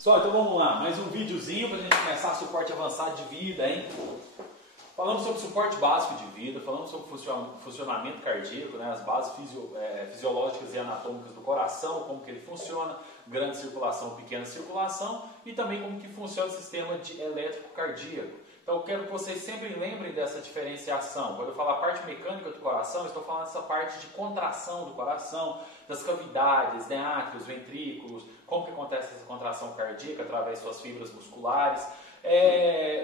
Pessoal, então vamos lá, mais um videozinho para a gente começar suporte avançado de vida, hein? Falamos sobre suporte básico de vida, falamos sobre funcionamento cardíaco, né? As bases fisiológicas e anatômicas do coração, como que ele funciona, grande circulação, pequena circulação, e também como que funciona o sistema elétrico cardíaco. Então eu quero que vocês sempre lembrem dessa diferenciação. Quando eu falar parte mecânica do coração, eu estou falando dessa parte de contração do coração, das cavidades, né, átrios, ventrículos, como que acontece essa contração cardíaca através de suas fibras musculares,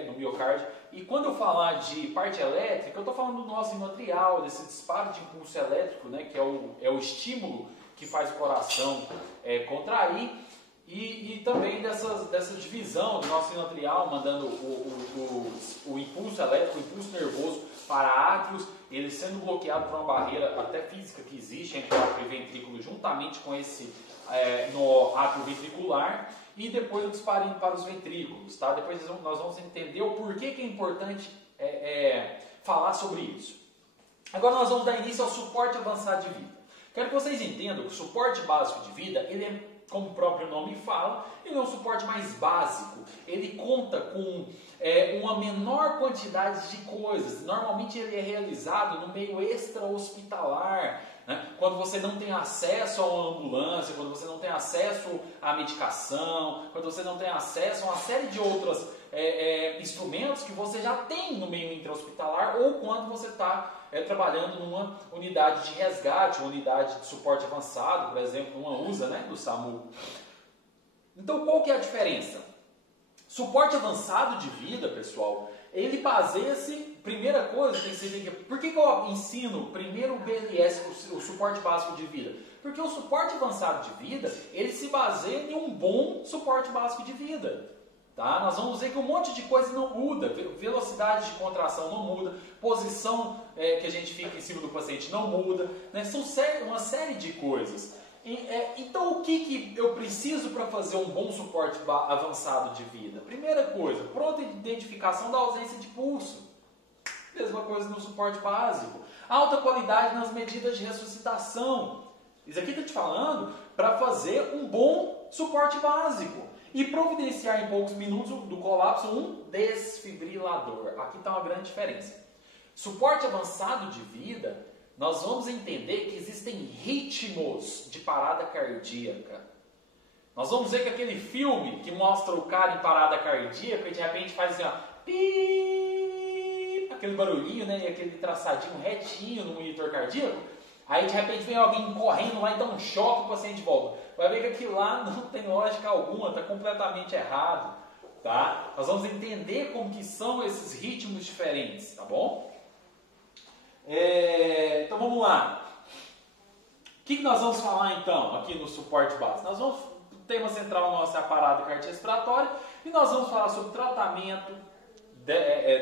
no miocárdio. E quando eu falar de parte elétrica, eu estou falando do nó sinoatrial, desse disparo de impulso elétrico, né, que é o estímulo que faz o coração contrair. E também dessa divisão do nosso sinoatrial, mandando o impulso elétrico, o impulso nervoso para átrios, ele sendo bloqueado por uma barreira até física que existe entre o átrio e ventrículo, juntamente com esse nó átrio ventricular, e depois o disparo indo para os ventrículos. Tá? Depois nós vamos entender o porquê que é importante falar sobre isso. Agora nós vamos dar início ao suporte avançado de vida. Quero que vocês entendam que o suporte básico de vida, ele é, como o próprio nome fala, ele é um suporte mais básico. Ele conta com uma menor quantidade de coisas. Normalmente ele é realizado no meio extra-hospitalar, né? Quando você não tem acesso a uma ambulância, quando você não tem acesso à medicação, quando você não tem acesso a uma série de outros instrumentos que você já tem no meio intra-hospitalar, ou quando você está trabalhando numa unidade de resgate, uma unidade de suporte avançado, por exemplo, uma USA, né, do SAMU. Então, qual que é a diferença? Suporte avançado de vida, pessoal, ele baseia-se, primeira coisa, tem que ser, por que eu ensino primeiro o BLS, o suporte básico de vida? Porque o suporte avançado de vida, ele se baseia em um bom suporte básico de vida. Tá? Nós vamos ver que um monte de coisa não muda, velocidade de contração não muda, posição que a gente fica em cima do paciente não muda, né? São uma série de coisas. Então o que eu preciso para fazer um bom suporte avançado de vida? Primeira coisa, pronta identificação da ausência de pulso. Mesma coisa no suporte básico. Alta qualidade nas medidas de ressuscitação. Isso aqui está te falando para fazer um bom suporte básico. E providenciar em poucos minutos do colapso um desfibrilador. Aqui está uma grande diferença. Suporte avançado de vida, nós vamos entender que existem ritmos de parada cardíaca. Nós vamos ver que aquele filme que mostra o cara em parada cardíaca e de repente faz assim, ó, pip, aquele barulhinho, né, e aquele traçadinho retinho no monitor cardíaco. Aí de repente vem alguém correndo lá e dá um choque, o paciente volta. Vai ver que aquilo lá não tem lógica alguma, está completamente errado. Tá? Nós vamos entender como que são esses ritmos diferentes, tá bom? Então vamos lá. O que nós vamos falar então aqui no suporte básico? O tema central nosso é a parada cardiorrespiratória e nós vamos falar sobre tratamento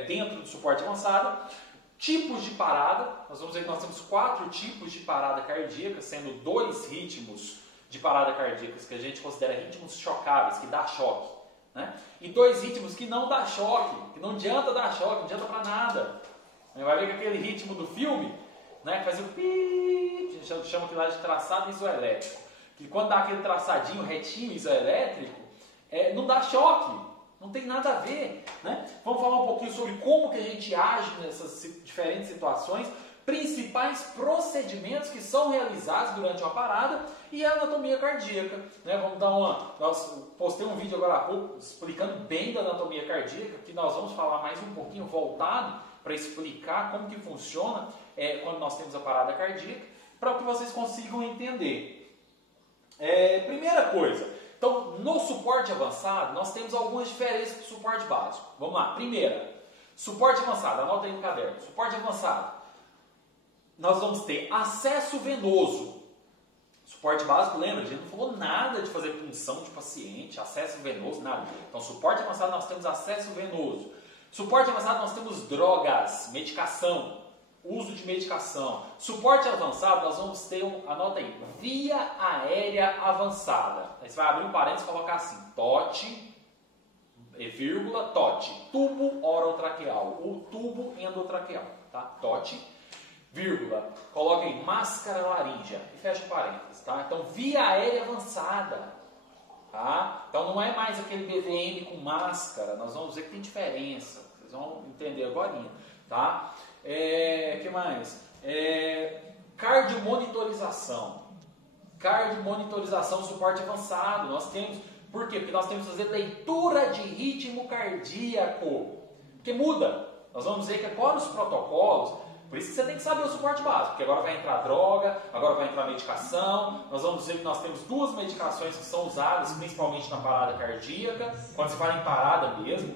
dentro do suporte avançado. Tipos de parada, nós vamos ver que nós temos 4 tipos de parada cardíaca, sendo 2 ritmos de parada cardíaca que a gente considera ritmos chocáveis, que dá choque, né? E 2 ritmos que não dá choque, que não adianta dar choque, não adianta para nada. Vai ver que aquele ritmo do filme, né, que faz o pi, a gente chama aquilo lá de traçado isoelétrico, que quando dá aquele traçadinho retinho isoelétrico, não dá choque. Não tem nada a ver, né? Vamos falar um pouquinho sobre como que a gente age nessas diferentes situações, principais procedimentos que são realizados durante uma parada e a anatomia cardíaca, né? Vamos dar nós postei um vídeo agora há pouco explicando bem da anatomia cardíaca, que nós vamos falar mais um pouquinho voltado para explicar como que funciona quando nós temos a parada cardíaca, para que vocês consigam entender. Primeira coisa. Então, no suporte avançado, nós temos algumas diferenças do suporte básico. Vamos lá. Primeira, suporte avançado. Anota aí no caderno. Suporte avançado. Nós vamos ter acesso venoso. Suporte básico, lembra? A gente não falou nada de fazer punção de paciente, acesso venoso, nada. Então, suporte avançado, nós temos acesso venoso. Suporte avançado, nós temos drogas, medicação. Uso de medicação. Suporte avançado, nós vamos ter, anota aí, via aérea avançada. Aí você vai abrir um parênteses e colocar assim, TOT, vírgula, TOT, tubo orotraqueal ou tubo endotraqueal, tá? TOT, vírgula, coloca aí, máscara laríngea e fecha o parênteses, tá? Então, via aérea avançada. Tá? Então não é mais aquele BVM com máscara, nós vamos ver que tem diferença. Vocês vão entender agora. Tá? Que mais? Cardiomonitorização. Cardiomonitorização, suporte avançado. Nós temos, por quê? Porque nós temos que fazer leitura de ritmo cardíaco. Porque muda. Nós vamos ver que agora os protocolos, por isso que você tem que saber o suporte básico, porque agora vai entrar droga, agora vai entrar medicação. Nós vamos ver que nós temos 2 medicações que são usadas principalmente na parada cardíaca, quando se fala em parada mesmo.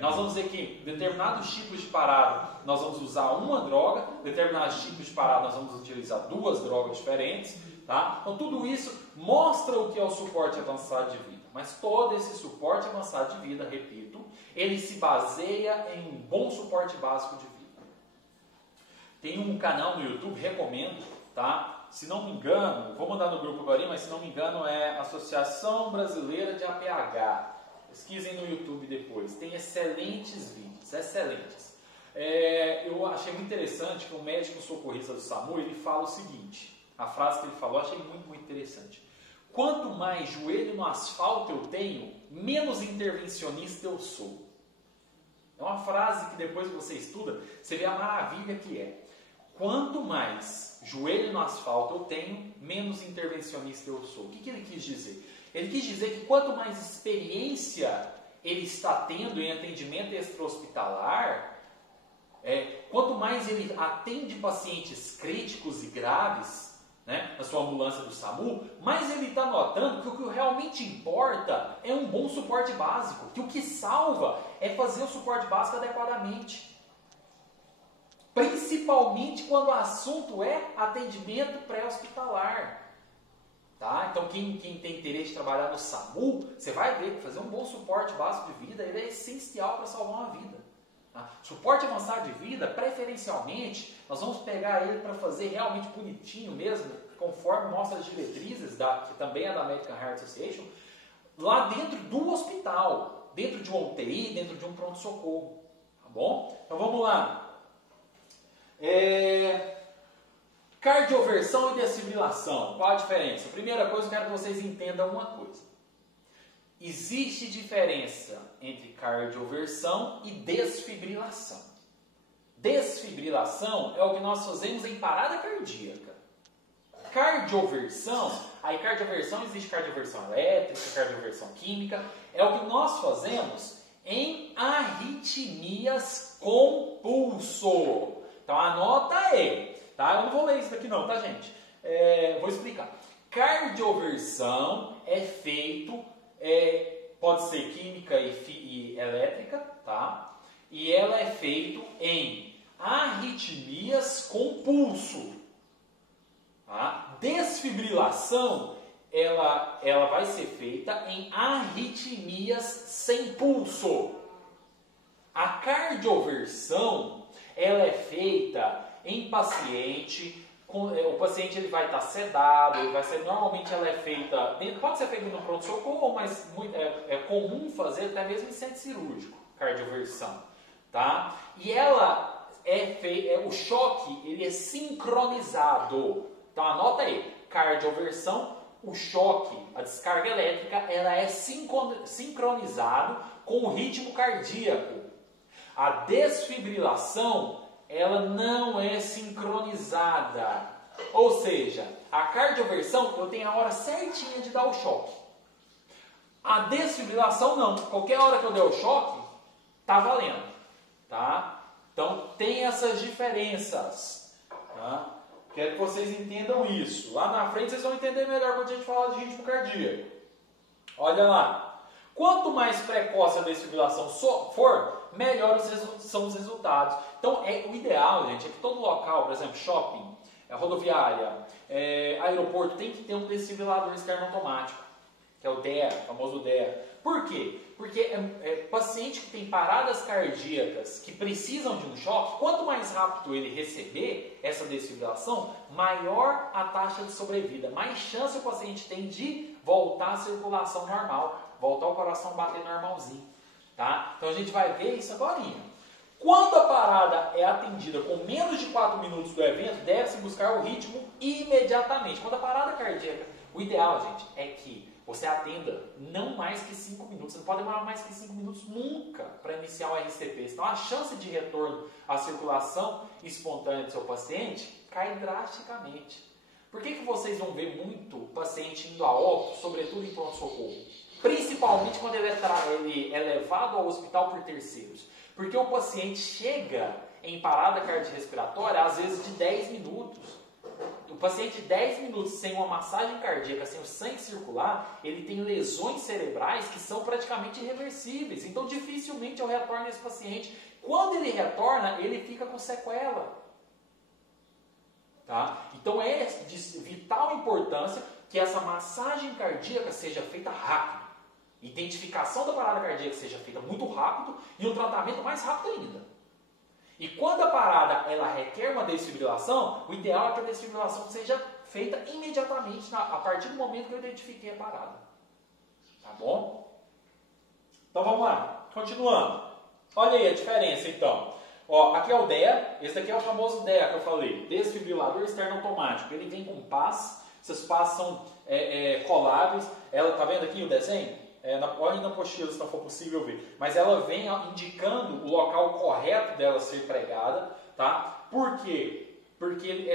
Nós vamos ver que determinados tipos de parada nós vamos usar uma droga, determinados tipos de parada nós vamos utilizar 2 drogas diferentes. Tá? Então tudo isso mostra o que é o suporte avançado de vida. Mas todo esse suporte avançado de vida, repito, ele se baseia em um bom suporte básico de vida. Tem um canal no YouTube, recomendo, tá? Se não me engano, vou mandar no grupo agora, mas se não me engano é Associação Brasileira de APH. Pesquisem no YouTube depois, tem excelentes vídeos, excelentes. Eu achei muito interessante que o médico socorrista do SAMU, ele fala o seguinte, a frase que ele falou, eu achei muito interessante. Quanto mais joelho no asfalto eu tenho, menos intervencionista eu sou. É uma frase que depois que você estuda, você vê a maravilha que é. Quanto mais joelho no asfalto eu tenho, menos intervencionista eu sou. O que ele quis dizer? Ele quis dizer que quanto mais experiência ele está tendo em atendimento extra-hospitalar, quanto mais ele atende pacientes críticos e graves, né, na sua ambulância do SAMU, mais ele está notando que o que realmente importa é um bom suporte básico, que o que salva é fazer o suporte básico adequadamente. Principalmente quando o assunto é atendimento pré-hospitalar. Tá? Então quem tem interesse de trabalhar no SAMU, você vai ver que fazer um bom suporte básico de vida ele é essencial para salvar uma vida. Tá? Suporte avançado de vida, preferencialmente, nós vamos pegar ele para fazer realmente bonitinho mesmo, conforme mostra as diretrizes, que também é da American Heart Association, lá dentro do hospital, dentro de uma UTI, dentro de um pronto-socorro. Tá bom? Então vamos lá. Cardioversão e desfibrilação. Qual a diferença? Primeira coisa, eu quero que vocês entendam uma coisa. Existe diferença entre cardioversão e desfibrilação. Desfibrilação é o que nós fazemos em parada cardíaca. Cardioversão, aí cardioversão existe cardioversão elétrica, cardioversão química, é o que nós fazemos em arritmias com pulso. Então anota aí, tá? Eu não vou ler isso daqui não, tá gente? Vou explicar. Cardioversão é feito, pode ser química e elétrica, tá? E ela é feito em arritmias com pulso. Tá? Desfibrilação, ela vai ser feita em arritmias sem pulso. A cardioversão, ela é feita em paciente, o paciente ele vai estar sedado, normalmente ela é feita, pode ser feita no pronto-socorro, mas é comum fazer até mesmo em centro cirúrgico, cardioversão. Tá? E ela o choque ele é sincronizado. Então anota aí, cardioversão, o choque, a descarga elétrica, ela é sincronizado com o ritmo cardíaco. A desfibrilação, ela não é sincronizada. Ou seja, a cardioversão, eu tenho a hora certinha de dar o choque. A desfibrilação não. Qualquer hora que eu der o choque, tá valendo. Tá? Então tem essas diferenças. Tá? Quero que vocês entendam isso. Lá na frente vocês vão entender melhor quando a gente falar de ritmo cardíaco. Olha lá. Quanto mais precoce a desfibrilação for, melhores são os resultados. Então, o ideal, gente, é que todo local, por exemplo, shopping, rodoviária, aeroporto, tem que ter um desfibrilador externo automático, que é o DEA, o famoso DEA. Por quê? Porque paciente que tem paradas cardíacas que precisam de um choque, quanto mais rápido ele receber essa desfibrilação, maior a taxa de sobrevida, mais chance o paciente tem de voltar à circulação normal, voltar o coração bater normalzinho. Tá? Então a gente vai ver isso agora. Quando a parada é atendida com menos de 4 minutos do evento, deve-se buscar o ritmo imediatamente. Quando a parada cardíaca, o ideal, gente, é que você atenda não mais que 5 minutos. Você não pode demorar mais que 5 minutos nunca para iniciar o RCP. Então a chance de retorno à circulação espontânea do seu paciente cai drasticamente. Por que vocês vão ver muito paciente indo a óbito, sobretudo em pronto-socorro? Principalmente quando ele é levado ao hospital por terceiros. Porque o paciente chega em parada cardiorrespiratória às vezes de 10 minutos. O paciente 10 minutos sem uma massagem cardíaca, sem o sangue circular, ele tem lesões cerebrais que são praticamente irreversíveis. Então dificilmente eu retorno esse paciente. Quando ele retorna, ele fica com sequela. Tá? Então é de vital importância que essa massagem cardíaca seja feita rápido. Identificação da parada cardíaca seja feita muito rápido e um tratamento mais rápido ainda. E quando a parada ela requer uma desfibrilação, o ideal é que a desfibrilação seja feita imediatamente a partir do momento que eu identifiquei a parada. Tá bom? Então vamos lá, continuando. Olha aí a diferença então. Ó, aqui é o DEA, esse daqui é o famoso DEA que eu falei, desfibrilador externo automático. Ele vem com pás, essas pás são coláveis. Ela, tá vendo aqui o desenho? Olhem na apostila se não for possível ver. Mas ela vem indicando o local correto dela ser pregada. Tá? Por quê? Porque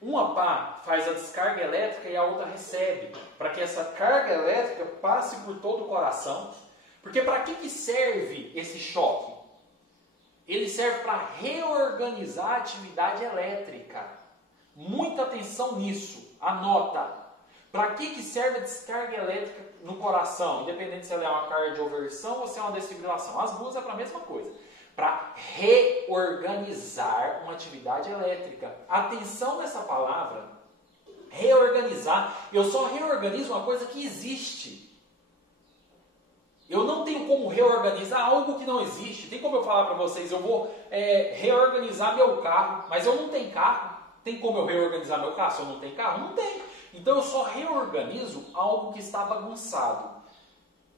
uma pá faz a descarga elétrica e a outra recebe. Para que essa carga elétrica passe por todo o coração. Porque para que serve esse choque? Ele serve para reorganizar a atividade elétrica. Muita atenção nisso. Anota. Para que serve a descarga elétrica no coração? Independente se ela é uma cardioversão ou se é uma desfibrilação. As duas é para a mesma coisa. Para reorganizar uma atividade elétrica. Atenção nessa palavra. Reorganizar. Eu só reorganizo uma coisa que existe. Eu não tenho como reorganizar algo que não existe. Tem como eu falar para vocês, eu vou reorganizar meu carro, mas eu não tenho carro. Tem como eu reorganizar meu carro se eu não tenho carro? Não tem. Então eu só reorganizo algo que está bagunçado.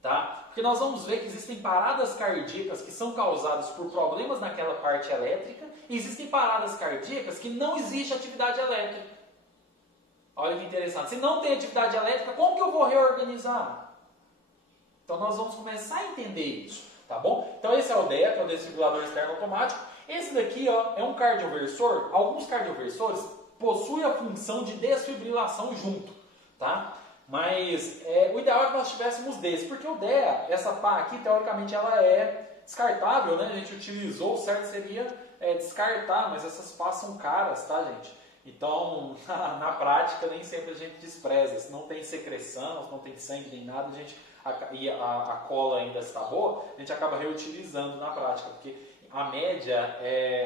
Tá? Porque nós vamos ver que existem paradas cardíacas que são causadas por problemas naquela parte elétrica e existem paradas cardíacas que não existe atividade elétrica. Olha que interessante. Se não tem atividade elétrica, como que eu vou reorganizar? Então nós vamos começar a entender isso, tá bom? Então esse é o DEA, que é o desfibrilador externo automático. Esse daqui ó, é um cardioversor. Alguns cardioversores possuem a função de desfibrilação junto, tá? Mas o ideal é que nós tivéssemos desse, porque o DEA, essa pá aqui, teoricamente ela é descartável, né? A gente utilizou, o certo seria descartar, mas essas pás são caras, tá, gente? Então, na prática, nem sempre a gente despreza. Se não tem secreção, se não tem sangue nem nada, a cola ainda está boa, a gente acaba reutilizando na prática, porque a média,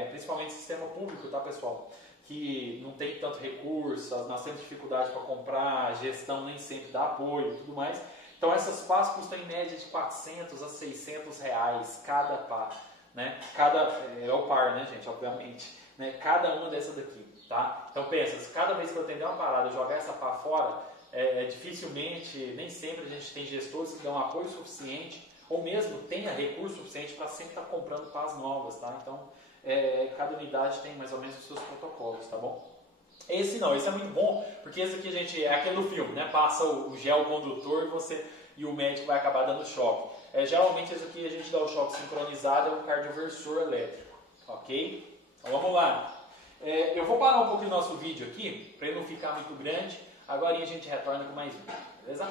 principalmente no sistema público, tá, pessoal? Que não tem tanto recurso, nós temos dificuldade para comprar, a gestão nem sempre dá apoio e tudo mais. Então essas pás custam em média de 400 a 600 reais cada pá, né? É o par, né, gente, obviamente, né? Cada uma dessa daqui, tá? Então pensa, se cada vez que eu atender uma parada eu jogar essa pá fora, dificilmente, nem sempre a gente tem gestores que dão apoio suficiente, ou mesmo tenha recurso suficiente para sempre estar comprando pás novas, tá? Então cada unidade tem mais ou menos os seus protocolos, tá bom? Esse não, esse é muito bom, porque esse aqui a gente, é aquele do filme, né? Passa o gel condutor e o médico vai acabar dando choque. Geralmente esse aqui a gente dá o choque sincronizado, é um cardioversor elétrico, ok? Então vamos lá. Eu vou parar um pouquinho o nosso vídeo aqui, para ele não ficar muito grande, agora a gente retorna com mais um, beleza?